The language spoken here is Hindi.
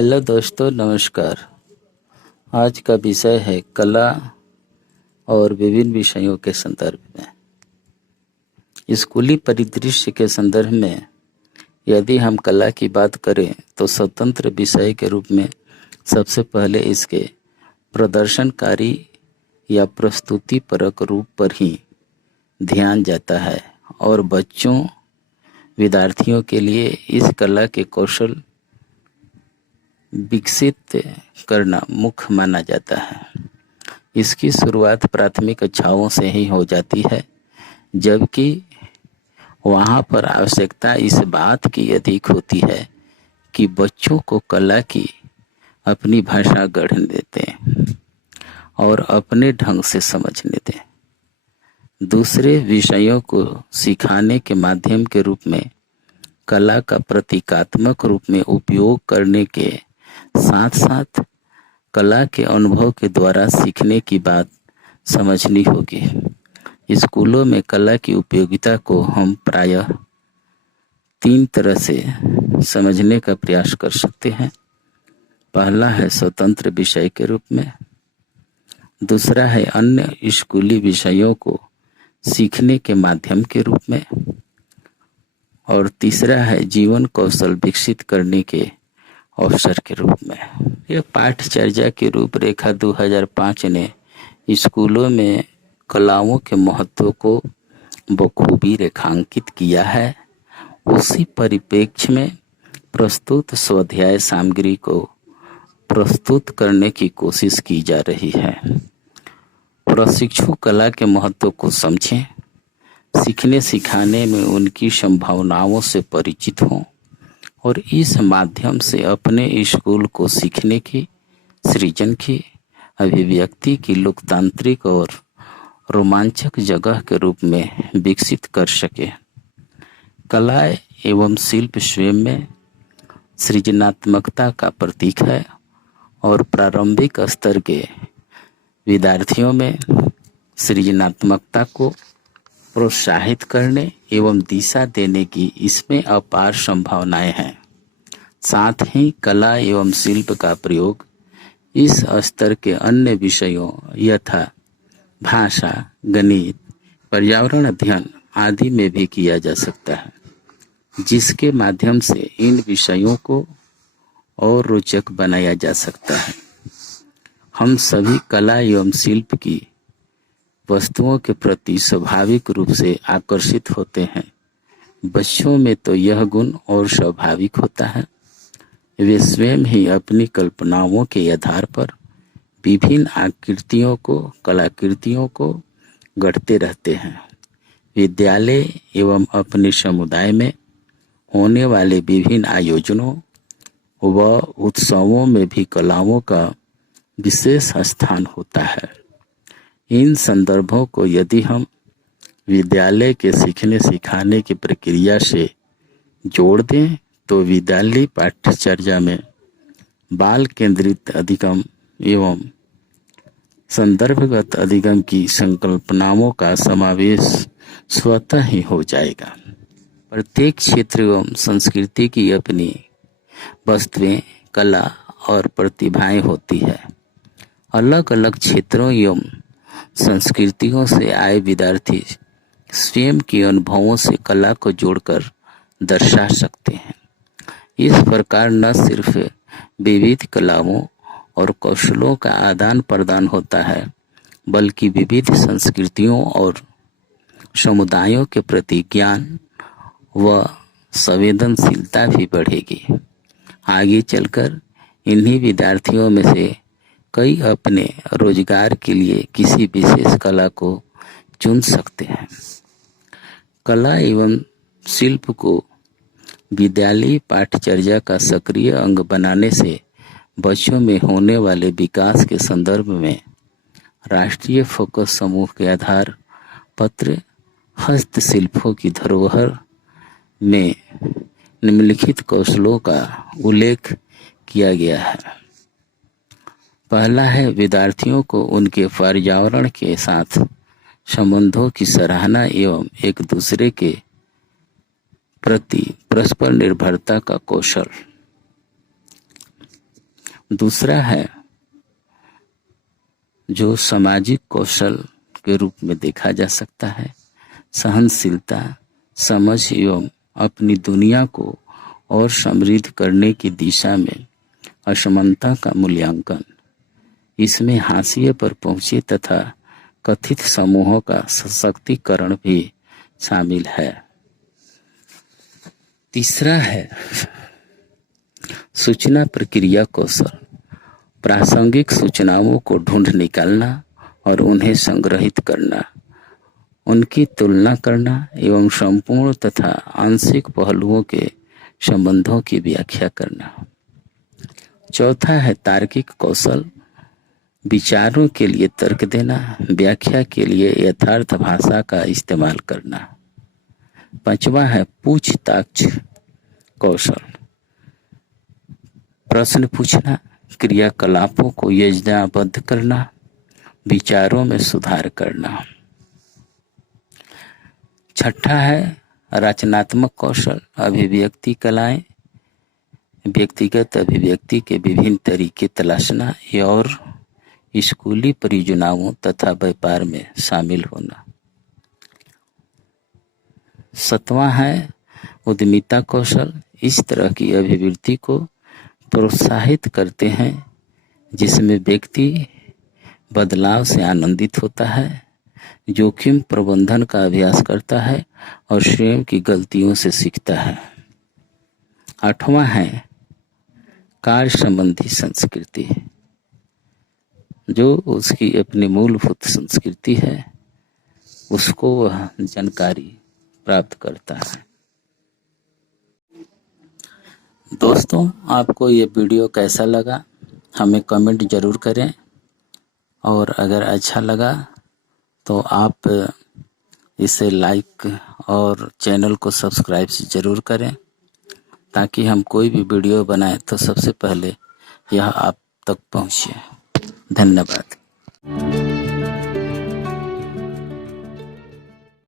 हेलो दोस्तों, नमस्कार। आज का विषय है कला और विभिन्न विषयों के संदर्भ में। स्कूली परिदृश्य के संदर्भ में यदि हम कला की बात करें तो स्वतंत्र विषय के रूप में सबसे पहले इसके प्रदर्शनकारी या प्रस्तुतिपरक रूप पर ही ध्यान जाता है और बच्चों विद्यार्थियों के लिए इस कला के कौशल विकसित करना मुख्य माना जाता है। इसकी शुरुआत प्राथमिक कक्षाओं से ही हो जाती है, जबकि वहाँ पर आवश्यकता इस बात की अधिक होती है कि बच्चों को कला की अपनी भाषा गढ़ने दें और अपने ढंग से समझने दें। दूसरे विषयों को सिखाने के माध्यम के रूप में कला का प्रतीकात्मक रूप में उपयोग करने के साथ साथ कला के अनुभव के द्वारा सीखने की बात समझनी होगी। स्कूलों में कला की उपयोगिता को हम प्रायः 3 तरह से समझने का प्रयास कर सकते हैं। पहला है स्वतंत्र विषय के रूप में, दूसरा है अन्य स्कूली विषयों को सीखने के माध्यम के रूप में, और तीसरा है जीवन कौशल विकसित करने के अवसर के रूप में। यह पाठ्यचर्या की रूपरेखा 2005 ने स्कूलों में कलाओं के महत्व को बखूबी रेखांकित किया है। उसी परिप्रेक्ष्य में प्रस्तुत स्वाध्याय सामग्री को प्रस्तुत करने की कोशिश की जा रही है। प्रशिक्षु कला के महत्व को समझें, सीखने सिखाने में उनकी संभावनाओं से परिचित हों और इस माध्यम से अपने स्कूल को सीखने की, सृजन की, अभिव्यक्ति की लोकतांत्रिक और रोमांचक जगह के रूप में विकसित कर सके। कला एवं शिल्प स्वयं में सृजनात्मकता का प्रतीक है और प्रारंभिक स्तर के विद्यार्थियों में सृजनात्मकता को प्रोत्साहित करने एवं दिशा देने की इसमें अपार संभावनाएं हैं। साथ ही कला एवं शिल्प का प्रयोग इस स्तर के अन्य विषयों यथा भाषा, गणित, पर्यावरण अध्ययन आदि में भी किया जा सकता है, जिसके माध्यम से इन विषयों को और रोचक बनाया जा सकता है। हम सभी कला एवं शिल्प की वस्तुओं के प्रति स्वाभाविक रूप से आकर्षित होते हैं। बच्चों में तो यह गुण और स्वाभाविक होता है। वे स्वयं ही अपनी कल्पनाओं के आधार पर विभिन्न आकृतियों को, कलाकृतियों को गढ़ते रहते हैं। विद्यालय एवं अपने समुदाय में होने वाले विभिन्न आयोजनों व उत्सवों में भी कलाओं का विशेष स्थान होता है। इन संदर्भों को यदि हम विद्यालय के सीखने सिखाने की प्रक्रिया से जोड़ दें तो विद्यालय पाठ्यचर्या में बाल केंद्रित अधिगम एवं संदर्भगत अधिगम की संकल्पनाओं का समावेश स्वतः ही हो जाएगा। प्रत्येक क्षेत्र एवं संस्कृति की अपनी वस्तुएं, कला और प्रतिभाएं होती है। अलग अलग क्षेत्रों एवं संस्कृतियों से आए विद्यार्थी स्वयं के अनुभवों से कला को जोड़कर दर्शा सकते हैं। इस प्रकार न सिर्फ विविध कलाओं और कौशलों का आदान प्रदान होता है, बल्कि विविध संस्कृतियों और समुदायों के प्रति ज्ञान व संवेदनशीलता भी बढ़ेगी। आगे चलकर इन्हीं विद्यार्थियों में से कई अपने रोजगार के लिए किसी विशेष कला को चुन सकते हैं। कला एवं शिल्प को विद्यालयी पाठ्यचर्या का सक्रिय अंग बनाने से बच्चों में होने वाले विकास के संदर्भ में राष्ट्रीय फोकस समूह के आधार पत्र हस्तशिल्पों की धरोहर में निम्नलिखित कौशलों का उल्लेख किया गया है। पहला है विद्यार्थियों को उनके पर्यावरण के साथ संबंधों की सराहना एवं एक दूसरे के प्रति परस्पर निर्भरता का कौशल। दूसरा है जो सामाजिक कौशल के रूप में देखा जा सकता है, सहनशीलता, समझ एवं अपनी दुनिया को और समृद्ध करने की दिशा में असमानता का मूल्यांकन। इसमें हाशिए पर पहुंचे तथा कथित समूहों का सशक्तिकरण भी शामिल है। तीसरा है सूचना प्रक्रिया कौशल, प्रासंगिक सूचनाओं को ढूंढ निकालना और उन्हें संग्रहित करना, उनकी तुलना करना एवं संपूर्ण तथा आंशिक पहलुओं के संबंधों की व्याख्या करना। चौथा है तार्किक कौशल, विचारों के लिए तर्क देना, व्याख्या के लिए यथार्थ भाषा का इस्तेमाल करना। पांचवा है पूछताछ कौशल, प्रश्न पूछना, क्रियाकलापों को योजनाबद्ध करना, विचारों में सुधार करना। छठा है रचनात्मक कौशल, अभिव्यक्ति कलाएं, व्यक्तिगत अभिव्यक्ति के विभिन्न तरीके तलाशना और स्कूली परियोजनाओं तथा व्यापार में शामिल होना। सातवां है उद्यमिता कौशल, इस तरह की अभिवृत्ति को प्रोत्साहित करते हैं जिसमें व्यक्ति बदलाव से आनंदित होता है, जोखिम प्रबंधन का अभ्यास करता है और स्वयं की गलतियों से सीखता है। आठवां है कार्य संबंधी संस्कृति, जो उसकी अपनी मूलभूत संस्कृति है उसको वह जानकारी प्राप्त करता है। दोस्तों, आपको ये वीडियो कैसा लगा हमें कमेंट जरूर करें, और अगर अच्छा लगा तो आप इसे लाइक और चैनल को सब्सक्राइब जरूर करें, ताकि हम कोई भी वीडियो बनाएं तो सबसे पहले यह आप तक पहुंचे। धन्यवाद।